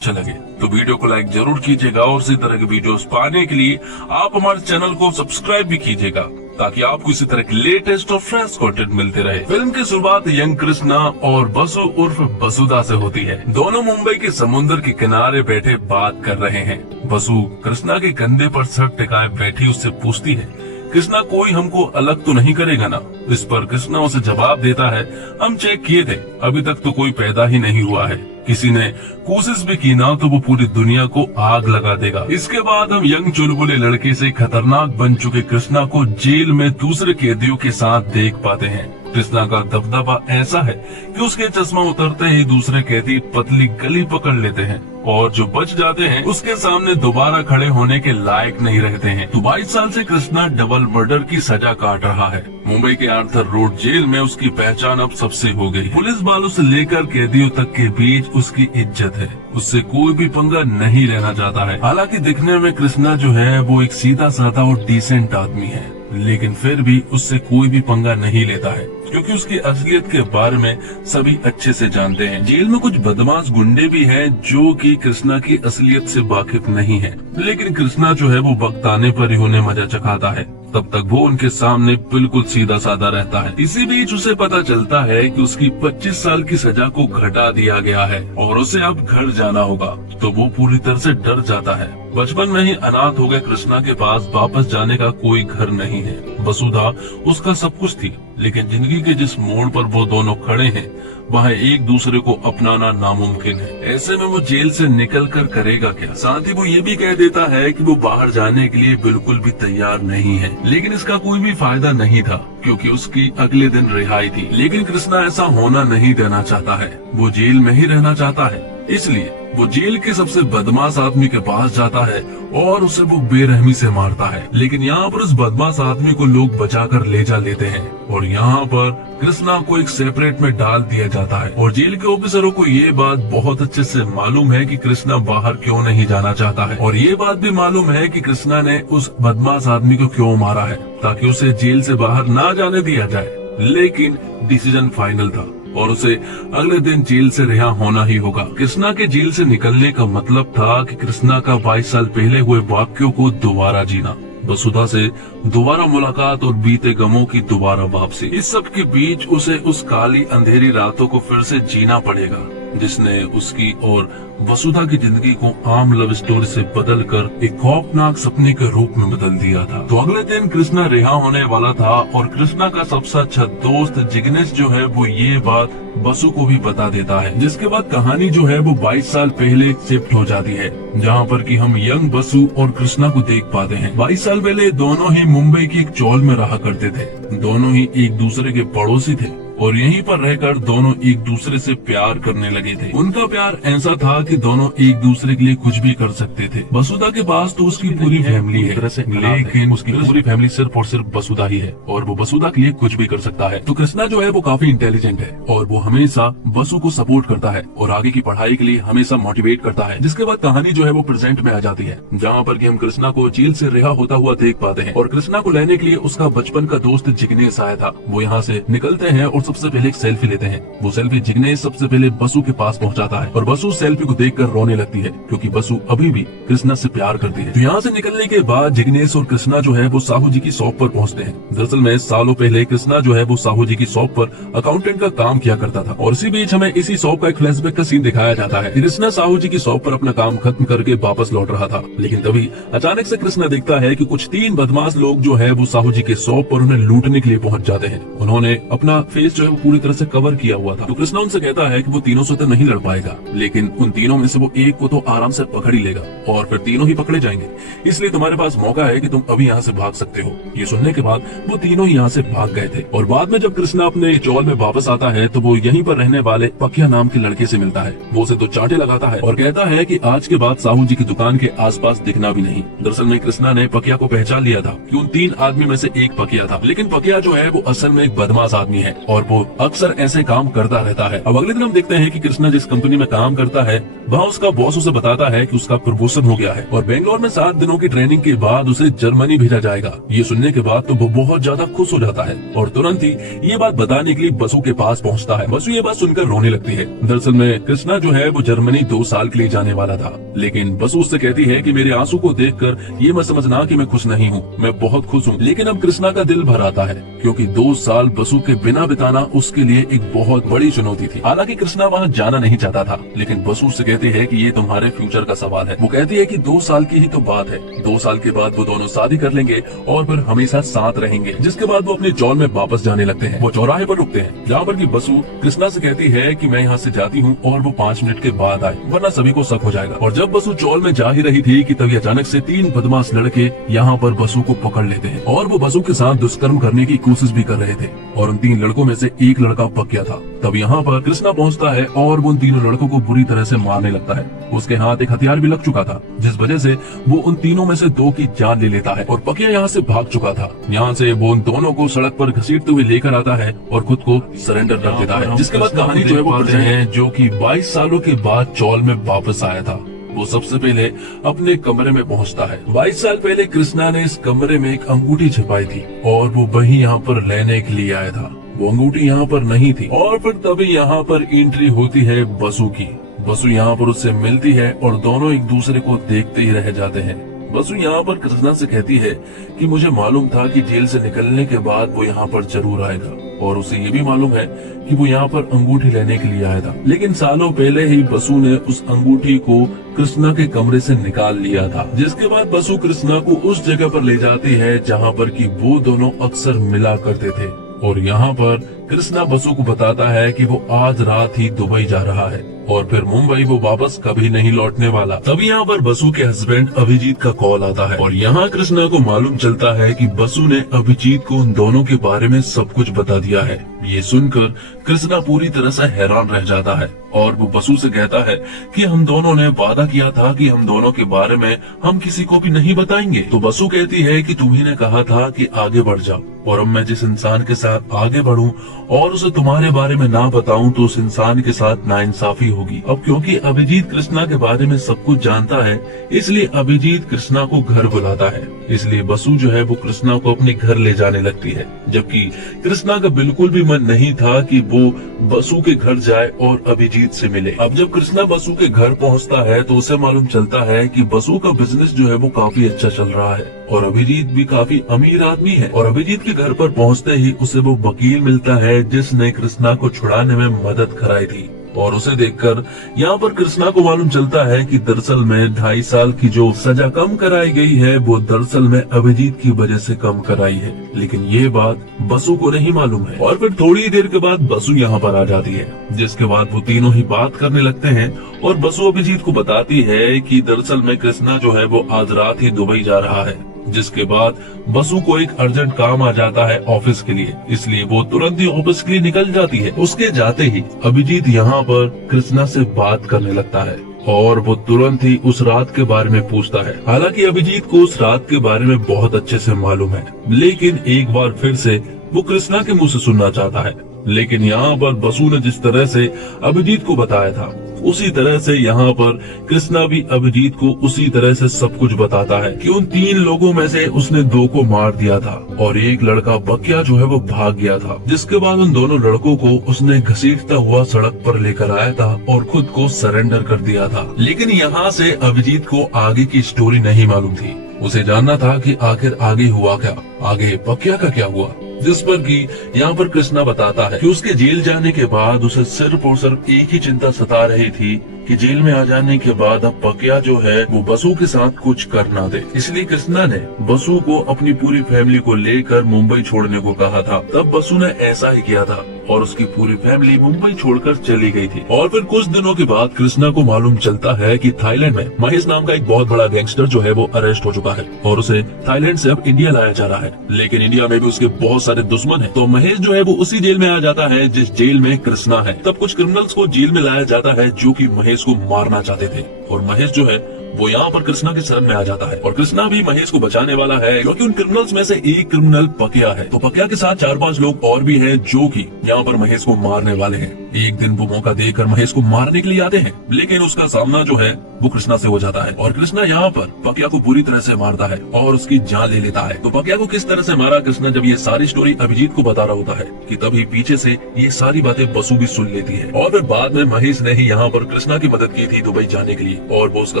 अच्छा लगे तो वीडियो को लाइक जरूर कीजिएगा और इसी तरह के वीडियोस पाने के लिए आप हमारे चैनल को सब्सक्राइब भी कीजिएगा ताकि आपको इसी तरह के लेटेस्ट और फ्रेश कंटेंट मिलते रहे। फिल्म की शुरुआत यंग कृष्णा और बसु उर्फ बसुदा से होती है। दोनों मुंबई के समुद्र के किनारे बैठे बात कर रहे हैं। बसु कृष्णा के कंधे पर सर टिकाए बैठी उससे पूछती है, कृष्णा कोई हमको अलग तो नहीं करेगा ना? इस पर कृष्णा उसे जवाब देता है, हम चेक किए थे, अभी तक तो कोई पैदा ही नहीं हुआ है। किसी ने कोशिश भी की ना तो वो पूरी दुनिया को आग लगा देगा। इसके बाद हम यंग चुलबुले लड़के से खतरनाक बन चुके कृष्णा को जेल में दूसरे कैदियों के साथ देख पाते हैं। कृष्णा का दबदबा ऐसा है कि उसके चश्मा उतरते ही दूसरे कैदी पतली गली पकड़ लेते हैं और जो बच जाते हैं उसके सामने दोबारा खड़े होने के लायक नहीं रहते हैं। तो 22 साल से कृष्णा डबल मर्डर की सजा काट रहा है। मुंबई के आर्थर रोड जेल में उसकी पहचान अब सबसे हो गई। पुलिस वालों से लेकर कैदियों तक के बीच उसकी इज्जत है। उससे कोई भी पंगा नहीं लेना चाहता है। हालांकि दिखने में कृष्णा जो है वो एक सीधा साधा और डिसेंट आदमी है, लेकिन फिर भी उससे कोई भी पंगा नहीं लेता है क्योंकि उसकी असलियत के बारे में सभी अच्छे से जानते हैं। जेल में कुछ बदमाश गुंडे भी हैं जो कि कृष्णा की असलियत से वाकिफ नहीं है, लेकिन कृष्णा जो है वो वक्त आने पर ही उन्हें मजा चखाता है। तब तक वो उनके सामने बिल्कुल सीधा साधा रहता है। इसी बीच उसे पता चलता है कि उसकी 25 साल की सजा को घटा दिया गया है और उसे अब घर जाना होगा, तो वो पूरी तरह से डर जाता है। बचपन में ही अनाथ हो गए कृष्णा के पास वापस जाने का कोई घर नहीं है। वसुधा उसका सब कुछ थी, लेकिन जिंदगी के जिस मोड़ पर वो दोनों खड़े हैं वहाँ एक दूसरे को अपनाना नामुमकिन है। ऐसे में वो जेल से निकल कर करेगा क्या? साथ ही वो ये भी कह देता है कि वो बाहर जाने के लिए बिल्कुल भी तैयार नहीं है, लेकिन इसका कोई भी फायदा नहीं था क्योंकि उसकी अगले दिन रिहाई थी। लेकिन कृष्णा ऐसा होना नहीं देना चाहता है, वो जेल में ही रहना चाहता है। इसलिए वो जेल के सबसे बदमाश आदमी के पास जाता है और उसे वो बेरहमी से मारता है। लेकिन यहाँ पर उस बदमाश आदमी को लोग बचाकर ले जा लेते हैं और यहाँ पर कृष्णा को एक सेपरेट में डाल दिया जाता है। और जेल के ऑफिसरों को ये बात बहुत अच्छे से मालूम है कि कृष्णा बाहर क्यों नहीं जाना चाहता है, और ये बात भी मालूम है कि कृष्णा ने उस बदमाश आदमी को क्यों मारा है, ताकि उसे जेल से बाहर ना जाने दिया जाए। लेकिन डिसीजन फाइनल था और उसे अगले दिन जेल से रिहा होना ही होगा। कृष्णा के जेल से निकलने का मतलब था कि कृष्णा का 22 साल पहले हुए वाक्यों को दोबारा जीना, वसुधा से दोबारा मुलाकात और बीते गमों की दोबारा वापसी। इस सब के बीच उसे उस काली अंधेरी रातों को फिर से जीना पड़ेगा जिसने उसकी और वसुधा की जिंदगी को आम लव स्टोरी से बदलकर एक खौफनाक सपने के रूप में बदल दिया था। तो अगले दिन कृष्णा रिहा होने वाला था और कृष्णा का सबसे अच्छा दोस्त जिग्नेश जो है वो ये बात बसु को भी बता देता है, जिसके बाद कहानी जो है वो 22 साल पहले शिफ्ट हो जाती है, जहाँ पर कि हम यंग बसु और कृष्णा को देख पाते हैं। 22 साल पहले दोनों ही मुंबई की एक चौल में रहा करते थे। दोनों ही एक दूसरे के पड़ोसी थे और यहीं पर रहकर दोनों एक दूसरे से प्यार करने लगे थे। उनका प्यार ऐसा था कि दोनों एक दूसरे के लिए कुछ भी कर सकते थे। वसुधा के पास तो उसकी पूरी फैमिली है, लेकिन उसकी पूरी फैमिली सिर्फ और सिर्फ वसुधा ही है और वो वसुधा के लिए कुछ भी कर सकता है। तो कृष्णा जो है वो काफी इंटेलिजेंट है और वो हमेशा वसु को सपोर्ट करता है और आगे की पढ़ाई के लिए हमेशा मोटिवेट करता है। जिसके बाद कहानी जो है वो प्रेजेंट में आ जाती है, जहाँ पर कि हम कृष्णा को जेल से रिहा होता हुआ देख पाते हैं और कृष्णा को लेने के लिए उसका बचपन का दोस्त जिग्नेश आया था। वो यहाँ से निकलते हैं और सबसे पहले एक सेल्फी लेते हैं। वो सेल्फी जिग्नेश सबसे पहले बसु के पास पहुंचाता है और बसु सेल्फी को देखकर रोने लगती है क्योंकि बसु अभी भी कृष्णा से प्यार करती है। तो यहाँ से निकलने के बाद जिग्नेश और कृष्णा जो है वो साहू जी की शॉप पर पहुंचते हैं। दरअसल में सालों पहले कृष्णा जो है वो साहू जी की शॉप पर अकाउंटेंट का काम किया करता था और इसी बीच हमें इसी शॉप का एक फ्लैशबैक का सीन दिखाया जाता है। कृष्णा साहू जी की शॉप पर अपना काम खत्म करके वापस लौट रहा था, लेकिन तभी अचानक से कृष्णा देखता है कि कुछ 3 बदमाश लोग जो है वो साहू जी के शॉप पर उन्हें लूटने के लिए पहुंच जाते हैं। उन्होंने अपना फेस जो है वो पूरी तरह से कवर किया हुआ था। तो कृष्णा उनसे कहता है कि वो तीनों से तो नहीं लड़ पाएगा, लेकिन उन तीनों में से वो एक को तो आराम से पकड़ ही लेगा और फिर तीनों ही पकड़े जाएंगे, इसलिए तुम्हारे पास मौका है कि तुम अभी यहाँ से भाग सकते हो। ये सुनने के बाद वो तीनों ही यहाँ से भाग गए थे और बाद में जब कृष्णा अपने चौल में वापस आता है तो वो यहीं पर रहने वाले पकिया नाम के लड़के से मिलता है। वो उसे 2 चांटे लगाता है और कहता है कि आज के बाद साहू जी की दुकान के आसपास दिखना भी नहीं। दरअसल में कृष्णा ने पकिया को पहचान लिया था कि उन 3 आदमी में से एक पकिया था, लेकिन पकिया जो है वो असल में एक बदमाश आदमी है और और वो अक्सर ऐसे काम करता रहता है। अब अगले दिन हम देखते हैं कि कृष्णा जिस कंपनी में काम करता है वहाँ उसका बॉस उसे बताता है कि उसका प्रमोशन हो गया है और बेंगलोर में 7 दिनों की ट्रेनिंग के बाद उसे जर्मनी भेजा जाएगा। ये सुनने के बाद तो वो बहुत ज्यादा खुश हो जाता है और तुरंत ही ये बात बताने के लिए बसु के पास पहुँचता है। बसु ये बात सुनकर रोने लगती है। दरअसल में कृष्णा जो है वो जर्मनी 2 साल के लिए जाने वाला था, लेकिन बसु उससे कहती है कि मेरे आंसू को देखकर ये मत समझना कि मैं खुश नहीं हूँ, मैं बहुत खुश हूँ। लेकिन अब कृष्णा का दिल भर आता है क्योंकि 2 साल बसु के बिना बिताना उसके लिए एक बहुत बड़ी चुनौती थी। हालांकि कृष्णा वहाँ जाना नहीं चाहता था, लेकिन बसु उससे कहती है कि ये तुम्हारे फ्यूचर का सवाल है। वो कहती है कि 2 साल की ही तो बात है, 2 साल के बाद वो दोनों शादी कर लेंगे और फिर हमेशा साथ रहेंगे। जिसके बाद वो अपने जॉल में वापस जाने लगते हैं। वो चौराहे पर रुकते हैं जहाँ पर की बसु कृष्णा से कहती है कि मैं यहाँ से जाती हूँ और वो 5 मिनट के बाद आए, वरना सभी को शक हो जाएगा। और जब बसु चौल में जा ही रही थी कि तभी अचानक से 3 बदमाश लड़के यहाँ पर बसु को पकड़ लेते हैं और वो बसु के साथ दुष्कर्म करने की कोशिश भी कर रहे थे और उन 3 लड़कों में से एक लड़का पक गया था। तब यहाँ पर कृष्णा पहुँचता है और वो उन 3 लड़कों को बुरी तरह से मारने लगता है। उसके हाथ एक हथियार भी लग चुका था, जिस वजह से वो उन तीनों में से 2 की जान ले लेता है और पकिया यहाँ से भाग चुका था। यहाँ से वो उन दोनों को सड़क पर घसीटते हुए लेकर आता है और खुद को सरेंडर कर देता है। जिसके बाद कहानी जो है वो पाते हैं जो कि 22 सालों के बाद चौल में वापस आया था। वो सबसे पहले अपने कमरे में पहुंचता है। 22 साल पहले कृष्णा ने इस कमरे में एक अंगूठी छिपाई थी और वो वही यहाँ पर लेने के लिए आया था। वो अंगूठी यहाँ पर नहीं थी और फिर तभी यहाँ पर एंट्री होती है बसु की। बसु यहाँ पर उससे मिलती है और दोनों एक दूसरे को देखते ही रह जाते हैं। बसु यहाँ पर कृष्णा से कहती है कि मुझे मालूम था कि जेल से निकलने के बाद वो यहाँ पर जरूर आएगा और उसे ये भी मालूम है कि वो यहाँ पर अंगूठी लेने के लिए आया था। लेकिन सालों पहले ही बसु ने उस अंगूठी को कृष्णा के कमरे से निकाल लिया था। जिसके बाद बसु कृष्णा को उस जगह पर ले जाती है जहाँ पर कि वो दोनों अक्सर मिला करते थे और यहाँ पर कृष्णा बसु को बताता है कि वो आज रात ही दुबई जा रहा है और फिर मुंबई वो वापस कभी नहीं लौटने वाला। तभी यहाँ पर बसु के हस्बैंड अभिजीत का कॉल आता है और यहाँ कृष्णा को मालूम चलता है कि बसु ने अभिजीत को उन दोनों के बारे में सब कुछ बता दिया है। ये सुनकर कृष्णा पूरी तरह से हैरान रह जाता है और वो बसु से कहता है कि हम दोनों ने वादा किया था कि हम दोनों के बारे में हम किसी को भी नहीं बताएंगे। तो बसु कहती है कि तुम्ही ने कहा था कि आगे बढ़ जाओ और अब मैं जिस इंसान के साथ आगे बढ़ूं और उसे तुम्हारे बारे में ना बताऊं तो उस इंसान के साथ नाइंसाफी होगी। अब क्योंकि अभिजीत कृष्णा के बारे में सब कुछ जानता है इसलिए अभिजीत कृष्णा को घर बुलाता है। इसलिए बसु जो है वो कृष्णा को अपने घर ले जाने लगती है, जबकि कृष्णा का बिल्कुल भी मन नहीं था कि वो बसु के घर जाए और अभिजीत से मिले। अब जब कृष्णा बसु के घर पहुंचता है तो उसे मालूम चलता है कि बसु का बिजनेस जो है वो काफी अच्छा चल रहा है और अभिजीत भी काफी अमीर आदमी है। और अभिजीत के घर पर पहुंचते ही उसे वो वकील मिलता है जिसने कृष्णा को छुड़ाने में मदद कराई थी और उसे देखकर यहाँ पर कृष्णा को मालूम चलता है कि दरअसल में 2.5 साल की जो सजा कम कराई गई है वो दरअसल में अभिजीत की वजह से कम कराई है। लेकिन ये बात बसु को नहीं मालूम है और फिर थोड़ी देर के बाद बसु यहाँ पर आ जाती है, जिसके बाद वो तीनों ही बात करने लगते हैं और बसु अभिजीत को बताती है कि दरअसल में कृष्णा जो है वो आज रात ही दुबई जा रहा है। जिसके बाद बसु को एक अर्जेंट काम आ जाता है ऑफिस के लिए, इसलिए वो तुरंत ही ऑफिस के लिए निकल जाती है। उसके जाते ही अभिजीत यहाँ पर कृष्णा से बात करने लगता है और वो तुरंत ही उस रात के बारे में पूछता है। हालांकि अभिजीत को उस रात के बारे में बहुत अच्छे से मालूम है, लेकिन एक बार फिर से वो कृष्णा के मुंह से सुनना चाहता है। लेकिन यहाँ पर बसु ने जिस तरह से अभिजीत को बताया था उसी तरह से यहाँ पर कृष्णा भी अभिजीत को उसी तरह से सब कुछ बताता है कि उन 3 लोगों में से उसने 2 को मार दिया था और एक लड़का बकिया जो है वो भाग गया था। जिसके बाद उन दोनों लड़कों को उसने घसीटता हुआ सड़क पर लेकर आया था और खुद को सरेंडर कर दिया था। लेकिन यहाँ से अभिजीत को आगे की स्टोरी नहीं मालूम थी। उसे जानना था कि आखिर आगे हुआ क्या, आगे बकिया का क्या हुआ। जिस पर कि यहाँ पर कृष्णा बताता है कि उसके जेल जाने के बाद उसे सिर्फ और सिर्फ एक ही चिंता सता रही थी कि जेल में आ जाने के बाद अब बकिया जो है वो बसु के साथ कुछ कर ना दे। इसलिए कृष्णा ने बसु को अपनी पूरी फैमिली को लेकर मुंबई छोड़ने को कहा था। तब बसु ने ऐसा ही किया था और उसकी पूरी फैमिली मुंबई छोड़कर चली गई थी। और फिर कुछ दिनों के बाद कृष्णा को मालूम चलता है कि थाईलैंड में महेश नाम का एक बहुत बड़ा गैंगस्टर जो है वो अरेस्ट हो चुका है और उसे थाईलैंड से अब इंडिया लाया जा रहा है। लेकिन इंडिया में भी उसके बहुत सारे दुश्मन हैं। तो महेश जो है वो उसी जेल में आ जाता है जिस जेल में कृष्णा है। तब कुछ क्रिमिनल्स को जेल में लाया जाता है जो कि महेश को मारना चाहते थे और महेश जो है वो यहाँ पर कृष्णा के शरण में आ जाता है और कृष्णा भी महेश को बचाने वाला है, क्योंकि उन क्रिमिनल्स में से एक क्रिमिनल पकिया है। तो पकिया के साथ 4-5 लोग और भी हैं जो कि यहाँ पर महेश को मारने वाले हैं। एक दिन वो मौका देकर महेश को मारने के लिए आते हैं, लेकिन उसका सामना जो है वो कृष्णा से हो जाता है और कृष्णा यहाँ पर पकिया को बुरी तरह से मारता है और उसकी जान ले लेता है। तो पकिया को किस तरह से मारा कृष्णा जब ये सारी स्टोरी अभिजीत को बता रहा होता है कि तभी पीछे से ये सारी बातें बसु भी सुन लेती है। और फिर बाद में महेश ने ही यहाँ पर कृष्णा की मदद की थी दुबई जाने के लिए और वो उसका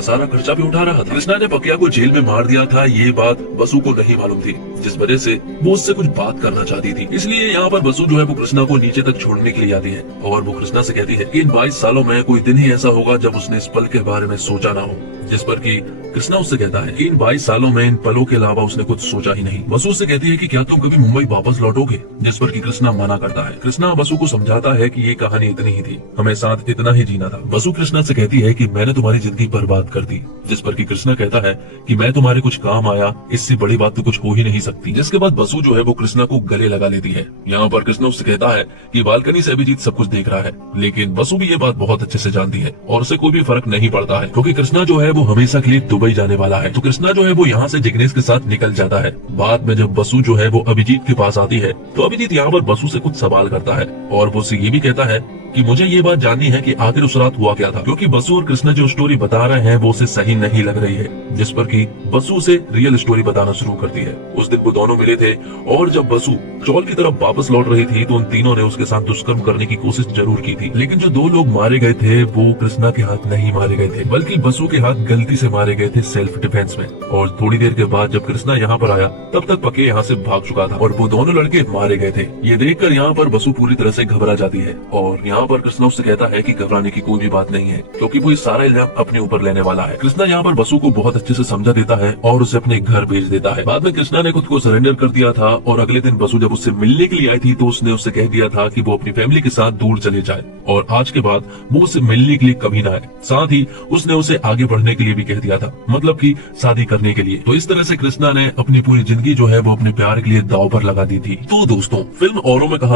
सारा खर्चा भी उठा रहा था। कृष्णा ने पकिया को जेल में मार दिया था, ये बात बसु को नहीं मालूम थी, जिस वजह से वो उससे कुछ बात करना चाहती थी। इसलिए यहाँ पर बसु जो है वो कृष्णा को नीचे तक छोड़ने के लिए आती है और वो कृष्णा से कहती है कि इन 22 सालों में कोई दिन ही ऐसा होगा जब उसने इस पल के बारे में सोचा ना हो। जिस पर कि कृष्णा उससे कहता है कि इन 22 सालों में इन पलों के अलावा उसने कुछ सोचा ही नहीं। बसु उससे कहती है कि क्या तुम कभी मुंबई वापस लौटोगे, जिस पर कि कृष्णा मना करता है। कृष्णा बसु को समझाता है कि ये कहानी इतनी ही थी, हमें साथ इतना ही जीना था। बसु कृष्णा से कहती है कि मैंने तुम्हारी जिंदगी बर्बाद कर दी, जिस पर कि कृष्णा कहता है कि मैं तुम्हारे कुछ काम आया, इससे बड़ी बात तो कुछ हो ही नहीं सकती। जिसके बाद बसु जो है वो कृष्णा को गले लगा लेती है। यहाँ पर कृष्णा उससे कहता है कि बालकनी से अभिजीत सब कुछ देख रहा है, लेकिन बसु भी ये बात बहुत अच्छे से जानती है और उसे कोई भी फर्क नहीं पड़ता है, क्योंकि कृष्णा जो है वो हमेशा के लिए दुबई जाने वाला है। तो कृष्णा जो है वो यहाँ से जिग्नेश के साथ निकल जाता है। बाद में जब बसु जो है वो अभिजीत के पास आती है तो अभिजीत यहाँ पर बसु से कुछ सवाल करता है और वो उससे ये भी कहता है कि मुझे ये बात जाननी है कि आखिर उस रात हुआ क्या था, क्योंकि बसु और कृष्णा जो स्टोरी बता रहे हैं वो उसे सही नहीं लग रही है। जिस पर कि बसु उसे रियल स्टोरी बताना शुरू करती है। उस दिन वो दोनों मिले थे और जब बसु चौल की तरफ वापस लौट रही थी तो उन तीनों ने उसके साथ दुष्कर्म करने की कोशिश जरूर की थी, लेकिन जो 2 लोग मारे गए थे वो कृष्णा के हाथ नहीं मारे गए थे, बल्कि बसु के हाथ गलती से मारे गए थे सेल्फ डिफेंस में। और थोड़ी देर के बाद जब कृष्णा यहाँ पर आया तब तक पके यहाँ से भाग चुका था और वो दोनों लड़के मारे गए थे। ये देखकर यहाँ पर बसु पूरी तरह से घबरा जाती है और यहाँ पर कृष्णा उससे कहता है कि घबराने की कोई भी बात नहीं है, क्योंकि वो इस सारा इल्जाम अपने ऊपर लेने वाला है। कृष्णा यहाँ पर बसु को बहुत अच्छे से समझा देता है और उसे अपने घर भेज देता है। बाद में कृष्णा ने खुद को सरेंडर कर दिया था और अगले दिन बसु जब उससे मिलने के लिए आई थी तो उसने उससे कह दिया था कि वो अपनी फैमिली के साथ दूर चले जाए और आज के बाद वो उससे मिलने के लिए कभी ना आए। साथ ही उसने उसे आगे बढ़ने के लिए भी कह दिया था, मतलब कि शादी करने के लिए। तो इस तरह से कृष्णा ने अपनी पूरी जिंदगी जो है वो अपने प्यार के लिए दांव पर लगा दी थी। तो दोस्तों, फिल्म औरों में कहा